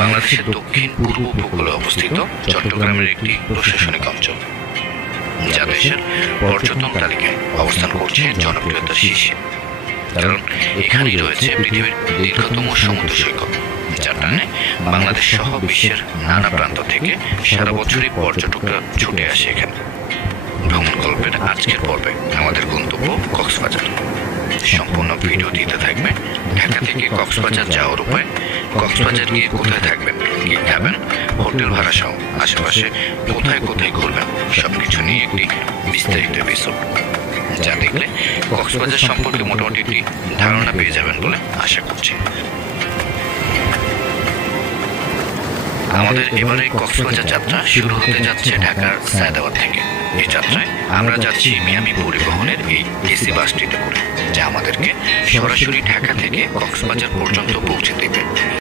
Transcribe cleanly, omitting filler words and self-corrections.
বাংলাদেশের দক্ষিণ পূর্ব উপকূলে অবস্থিত চট্টগ্রামের একটি প্রশাসনিক অঞ্চল, যা দেশের পর্যটন তালিকায় অবস্থান করছে জনপ্রিয়তার শীর্ষে। কারণ এখানেই রয়েছে পৃথিবীর দীর্ঘতম সমুদ্র সৈকত, যার টানে বাংলাদেশ সহ বিশ্বের নানা প্রান্ত থেকে সারা বছরই পর্যটকরা ছুটে আসে এখানে। ভ্রমণ গল্পের আজকের পর্বে আমাদের গন্তব্য কক্সবাজার। সম্পূর্ণ ভিডিও দিতে থাকবে ঢাকা থেকে কক্সবাজার যাওয়ার উপায়, কক্সবাজার গিয়ে কোথায় থাকবেন, কি খাবেন, হোটেল ভাড়া সহ আশেপাশে কোথায় কোথায় ঘুরবেন, সবকিছু নিয়ে একটি বিস্তারিত এপিসোড, যা দেখলে কক্সবাজার সম্পর্কে মোটামুটি একটি ধারণা পেয়ে যাবেন বলে আশা করছি। আমাদের এবারে কক্সবাজার যাত্রা শুরু হতে যাচ্ছে ঢাকার সায়দাবাদ থেকে। এই যাত্রায় আমরা যাচ্ছি মিয়ামি পরিবহনের এই এসি বাসটিতে করে, যা আমাদেরকে সরাসরি ঢাকা থেকে কক্সবাজার পর্যন্ত পৌঁছে দেবে।